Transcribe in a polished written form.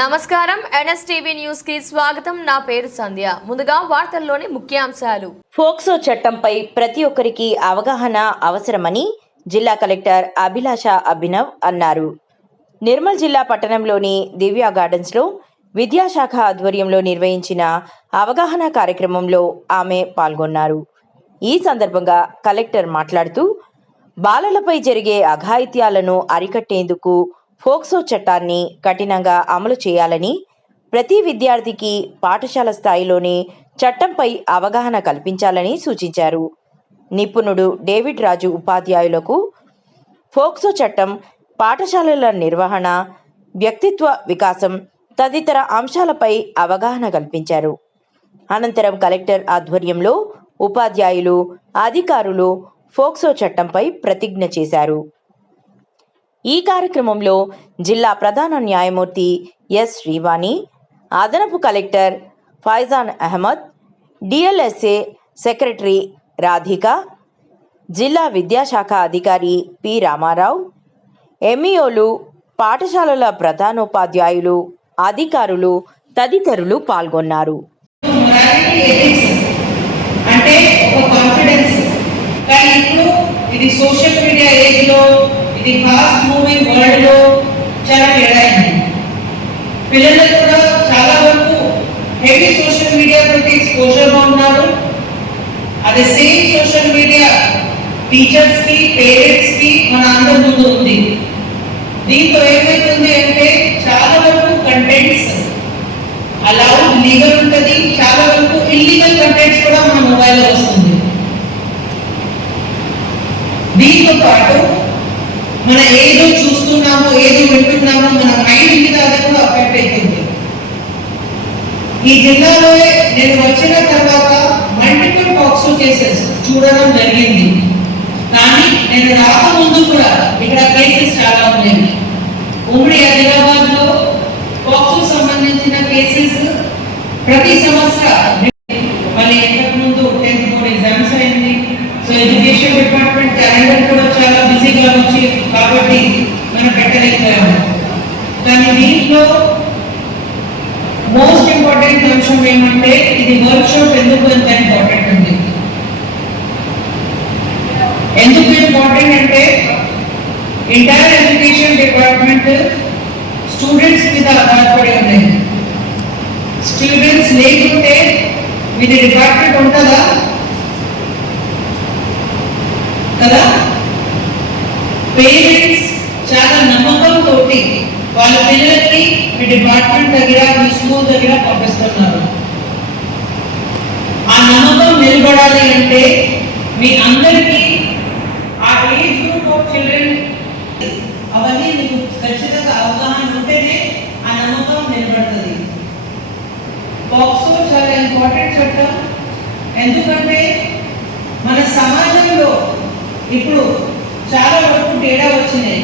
నమస్కారం NSTV news కి స్వాగతం. నా పేరు సంధ్య. ముందుగా వార్తల్లోని ముఖ్యాంశాలు. ఫోక్సో చట్టంపై ప్రతి ఒక్కరికి అవగాహన అవసరమని జిల్లా కలెక్టర్ అభిలాష అభినవ్ అన్నారు. నిర్మల్ జిల్లా పట్టణంలోని దివ్య గార్డెన్స్ లో విద్యాశాఖ ఆధ్వర్యంలో నిర్వహించిన అవగాహన కార్యక్రమంలో ఆమె పాల్గొన్నారు. ఈ సందర్భంగా కలెక్టర్ మాట్లాడుతూ బాలలపై జరిగే అఘాయిత్యాలను అరికట్టేందుకు ఫోక్సో చట్టాన్ని కఠినంగా అమలు చేయాలని, ప్రతి విద్యార్థికి పాఠశాల స్థాయిలోనే చట్టంపై అవగాహన కల్పించాలని సూచించారు. నిపుణుడు డేవిడ్ రాజు ఉపాధ్యాయులకు ఫోక్సో చట్టం, పాఠశాలల నిర్వహణ, వ్యక్తిత్వ వికాసం తదితర అంశాలపై అవగాహన కల్పించారు. అనంతరం కలెక్టర్ ఆధ్వర్యంలో ఉపాధ్యాయులు, అధికారులు ఫోక్సో చట్టంపై ప్రతిజ్ఞ చేశారు. ఈ కార్యక్రమంలో జిల్లా ప్రధాన న్యాయమూర్తి ఎస్ శ్రీవాణి, అదనపు collector Faizan Ahmed, DLSA secretary Radhika, జిల్లా విద్యాశాఖ అధికారి పి రామారావు, ఎంఈఓలు, పాఠశాలల ప్రధానోపాధ్యాయులు, అధికారులు తదితరులు పాల్గొన్నారు. అంటే ఒక కాన్ఫిడెన్స్, కానీ ఇప్పుడు ఇది సోషల్ మీడియా ఏజ్ లో, ఇది ఫాస్ట్ మూవింగ్ వరల్డ్ లో చాలా తేడా అయింది. పిల్లలు కూడా చాలా వరకు హెవీ సోషల్ మీడియా తోటి ఎక్స్పోజర్ గా ఉన్నారు. అదే సేమ్ సోషల్ మీడియా టీచర్స్ కి, పేరెంట్స్ కి మన అందరి ముందు ఉంది. దీంతో ఏమైతుంది అంటే చాలా వరకు కంటెంట్స్ అలౌడ్, లీగల్ ఉంటుంది, చాలా వరకు ఇల్లీగల్ కంటెంట్స్ కూడా మన మొబైల్లో వస్తుంది. దీంతో పాటు మన ఏదో చూస్తున్నామో, ఏదో వింటున్నామో, మన మైండ్ మీద అది కూడా అఫెక్ట్ అవుతుంది. ఈ జిల్లాలో నేను వచ్చిన తర్వాత మల్టిపుల్ ఫోక్సో కేసెస్ చూడడం జరిగింది. కానీ నేను రాకముందు కూడా ఇక్కడ కేసెస్ చాలా ఉన్నాయి. ఉమ్మడి ఆదిలాబాద్ లో ఫోక్సో సంబంధించిన కేసెస్ ప్రతి సంవత్సరం, మళ్ళీ ఇంతకు ముందు 10th బోర్డ్ ఎగ్జామ్స్ అయింది. సో ఎడ్యుకేషన్ డిపార్ట్మెంట్ క్యాలెండర్ కూడా చాలా బిజీగా వచ్చి కాబట్టి మనం పెట్టలేకపోయాము. కానీ దీంట్లో మోస్ట్ ఇంపార్టెంట్ అంశం ఏమంటే ఇది వర్క్ షాప్ ఎందుకు ఎంత ఇంపార్టెంట్ ఉంది. ఎందుకు ఇంపార్టెంట్ అంటే ఎంటైర్ ఎడ్యుకేషన్ డిపార్ట్మెంట్ స్టూడెంట్స్ మీద ఆధారపడి ఉన్నాయి. స్టూడెంట్స్ లేకుంటే మీది డిపార్ట్మెంట్ ఉంటుందా కదా. పేరెంట్స్ చాలా నమ్మకంతో వాళ్ళ పిల్లలకి మీ డిపార్ట్మెంట్ దగ్గర, మీ స్కూల్ దగ్గర పంపిస్తున్నారు. ఆ నమ్మకం నిలబడాలి అంటే మీ అందరికీ ఆ ఏజ్ గ్రూప్ ఆఫ్ చిల్డ్రన్ అవన్నీ మీకు ఖచ్చితంగా అవగాహన ఉంటేనే ఆ నమ్మకం నిలబడుతుంది. ఫోక్సో చాలా ఇంపార్టెంట్ చట్టం. ఎందుకంటే మన సమాజంలో ఇప్పుడు చాలా వరకు తేడా వచ్చినాయి.